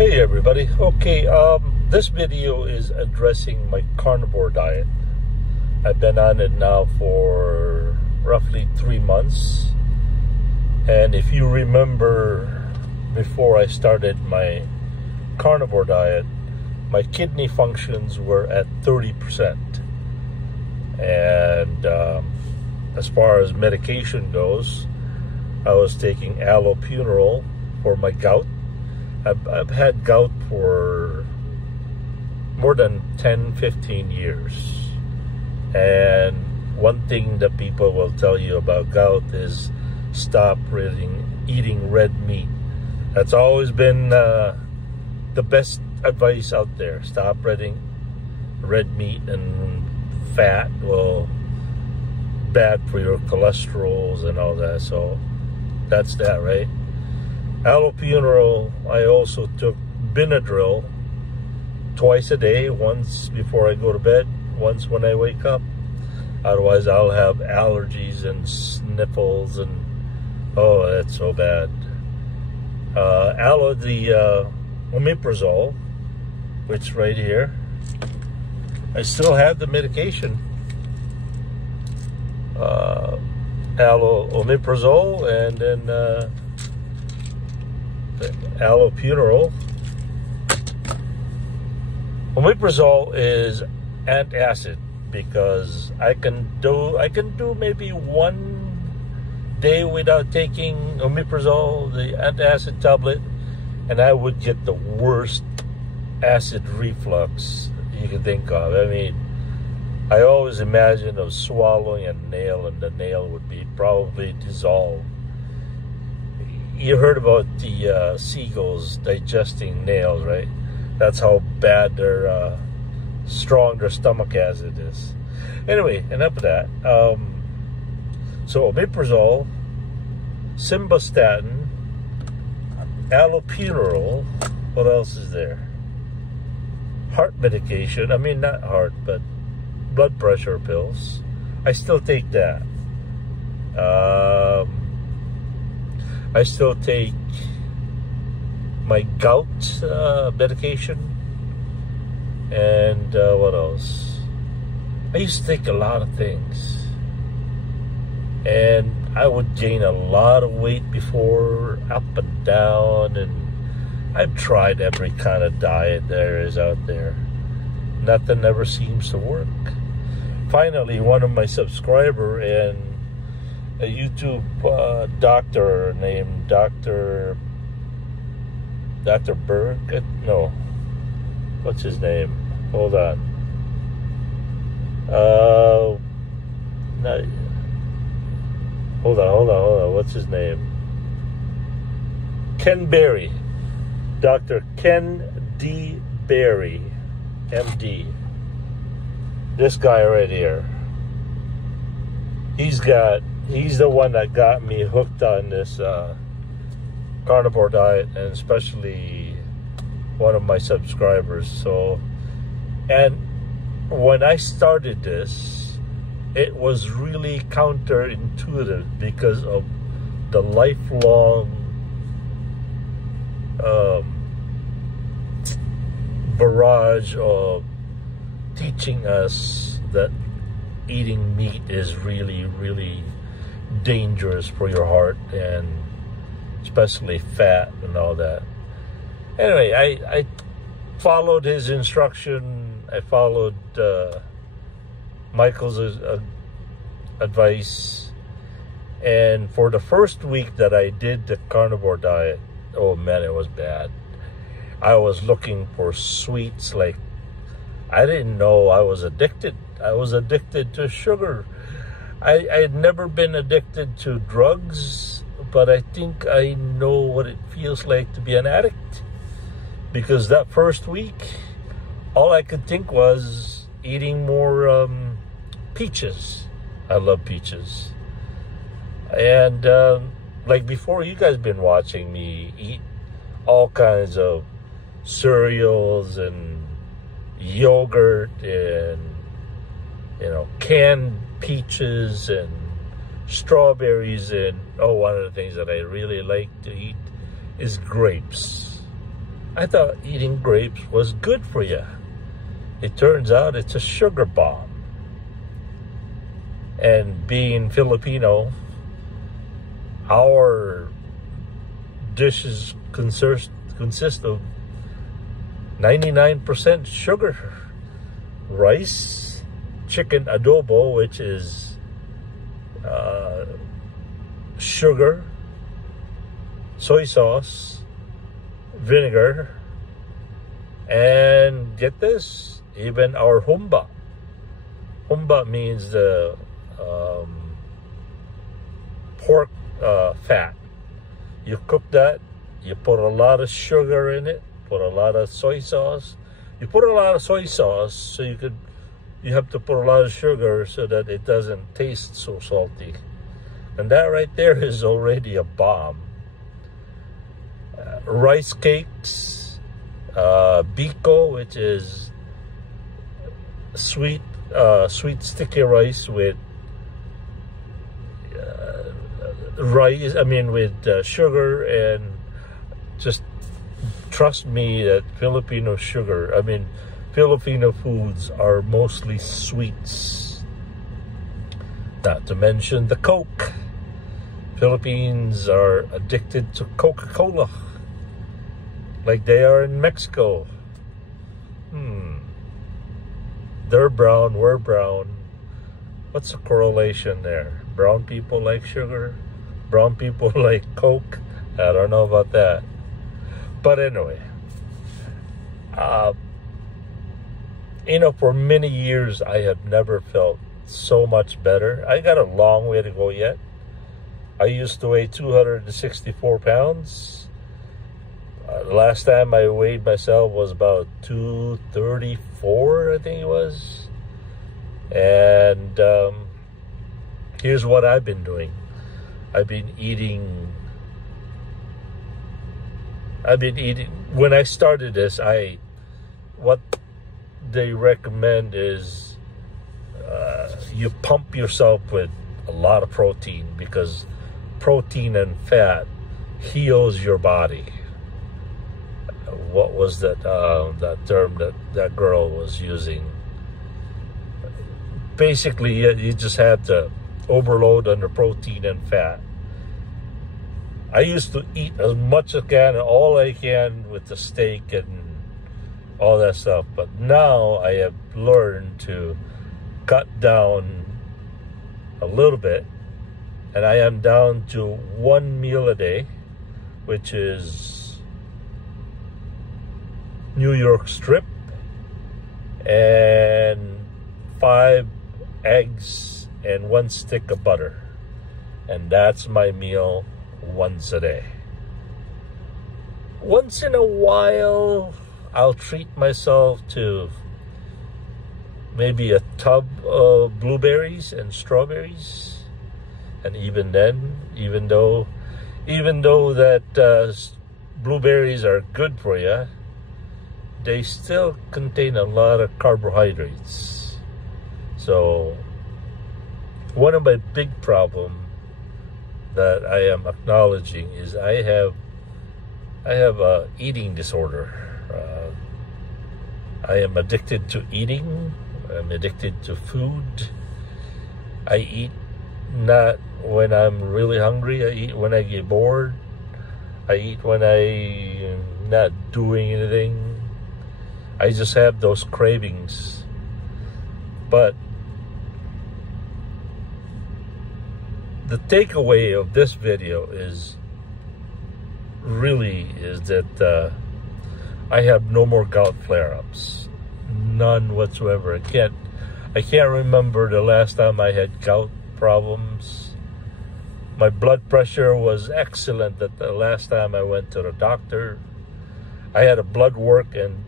Hey everybody. Okay, this video is addressing my carnivore diet. I've been on it now for roughly 3 months. And if you remember, before I started my carnivore diet, my kidney functions were at 30%. And as far as medication goes, I was taking allopurinol for my gout. I've had gout for more than 10-15 years, and one thing that people will tell you about gout is stop eating red meat. That's always been the best advice out there. Stop eating red meat and fat. Well, bad for your cholesterols and all that. So that's that, right? Allopurinol, I also took Benadryl twice a day, once before I go to bed, once when I wake up. Otherwise, I'll have allergies and sniffles, and oh, that's so bad. Omeprazole, which right here, I still have the medication. Omeprazole, and then allopurinol. Omeprazole is antacid because I can do maybe 1 day without taking omeprazole, the antacid tablet, and I would get the worst acid reflux you can think of. I mean, I always imagine of swallowing a nail and the nail would be probably dissolved. You heard about the seagulls digesting nails, right? That's how bad strong their stomach acid is. Anyway, enough of that. So omeprazole, simvastatin, allopurinol. What else is there? Heart medication. I mean, not heart, but blood pressure pills. I still take that. I still take my gout medication, and what else? I used to take a lot of things, and I would gain a lot of weight before, up and down, and I've tried every kind of diet there is out there. Nothing ever seems to work. Finally, one of my subscriber and a YouTube doctor named Dr. Berg. No, what's his name? Hold on. Hold on. What's his name? Ken Berry. Dr. Ken D. Berry, MD. This guy right here. He's the one that got me hooked on this carnivore diet, and especially one of my subscribers. So, and when I started this, it was really counterintuitive because of the lifelong barrage of teaching us that eating meat is really, really dangerous for your heart, and especially fat and all that. Anyway, I followed his instruction. I followed Michael's advice, and for the first week that I did the carnivore diet, oh man, it was bad. I was looking for sweets like I didn't know I was addicted. I was addicted to sugar. I had never been addicted to drugs, but I think I know what it feels like to be an addict. Because that first week, all I could think was eating more peaches. I love peaches. And like before, you guys been watching me eat all kinds of cereals and yogurt and, you know, canned peaches and strawberries, and one of the things that I really like to eat is grapes. I thought eating grapes was good for you. It turns out it's a sugar bomb. And being Filipino, our dishes consist of 99% sugar. Rice, chicken adobo, which is sugar, soy sauce, vinegar, and get this, even our humba. Humba means the pork fat. You cook that, you put a lot of sugar in it, put a lot of soy sauce. You put a lot of soy sauce so you have to put a lot of sugar so that it doesn't taste so salty. And that right there is already a bomb. Rice cakes, biko, which is sweet sticky rice with sugar, and just trust me that Filipino foods are mostly sweets. Not to mention the Coke. Philippines are addicted to Coca-Cola, like they are in Mexico. They're brown, we're brown. What's the correlation there? Brown people like sugar, brown people like Coke. I don't know about that. But anyway, for many years, I have never felt so much better. I got a long way to go yet. I used to weigh 264 pounds. The last time I weighed myself was about 234, I think it was. And here's what I've been doing. I've been eating. When I started this, what they recommend is you pump yourself with a lot of protein, because protein and fat heals your body. What was that term that girl was using? Basically, you just have to overload on the protein and fat. I used to eat as much as I can, all I can, with the steak and all that stuff. But now I have learned to cut down a little bit, and I am down to one meal a day, which is New York strip and 5 eggs and 1 stick of butter. And that's my meal once a day. Once in a while, I'll treat myself to maybe a tub of blueberries and strawberries. And even then, even though that blueberries are good for you, they still contain a lot of carbohydrates. So one of my big problems that I am acknowledging is I have a eating disorder. I am addicted to eating. I'm addicted to food. I eat not when I'm really hungry. I eat when I get bored. I eat when I'm not doing anything. I just have those cravings. But the takeaway of this video is that I have no more gout flare-ups. None whatsoever. I can't remember the last time I had gout problems. My blood pressure was excellent the last time I went to the doctor. I had a blood work and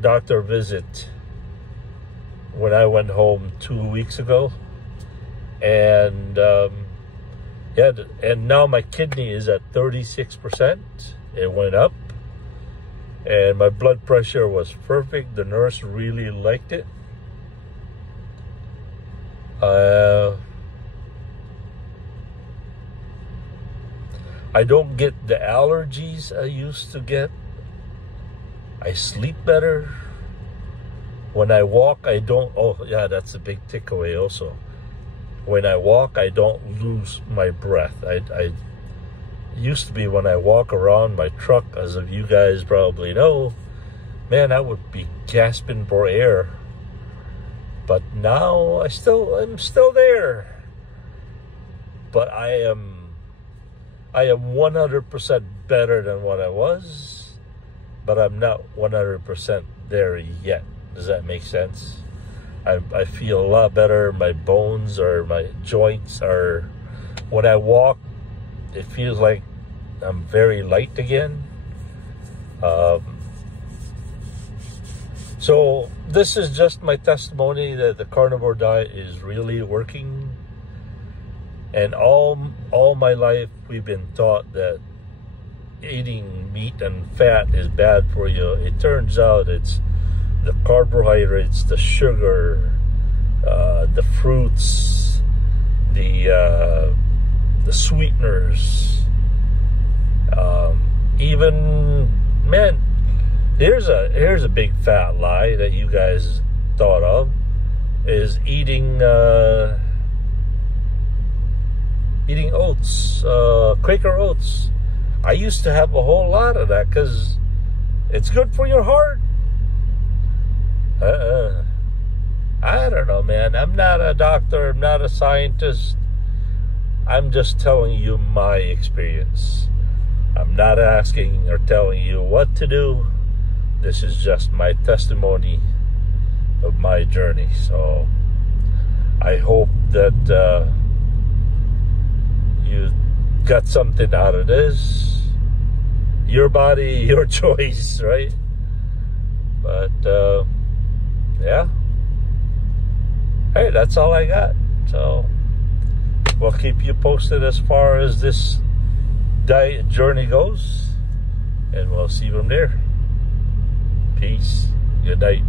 doctor visit when I went home 2 weeks ago, and and now my kidney is at 36%. It went up, and my blood pressure was perfect. The nurse really liked it. I don't get the allergies I used to get. I sleep better. When I walk, I don't, oh yeah, that's a big takeaway also. When I walk, I don't lose my breath. I used to be when I walk around my truck, as of you guys probably know, man, I would be gasping for air. But now I'm still there. But I am 100% better than what I was, but I'm not 100% there yet. Does that make sense? I feel a lot better. My bones or my joints are, when I walk, it feels like I'm very light again. So this is just my testimony that the carnivore diet is really working. And all my life we've been taught that eating meat and fat is bad for you. It turns out it's the carbohydrates, the sugar, the fruits, the sweeteners, even, man, here's a big fat lie that you guys thought of, is eating oats, Quaker oats. I used to have a whole lot of that because it's good for your heart. I don't know, man. I'm not a doctor. I'm not a scientist. I'm just telling you my experience. I'm not asking or telling you what to do. This is just my testimony of my journey. So I hope that you got something out of this. Your body, your choice, right? But yeah. Hey, that's all I got. So we'll keep you posted as far as this diet journey goes, and we'll see you from there. Peace. Good night.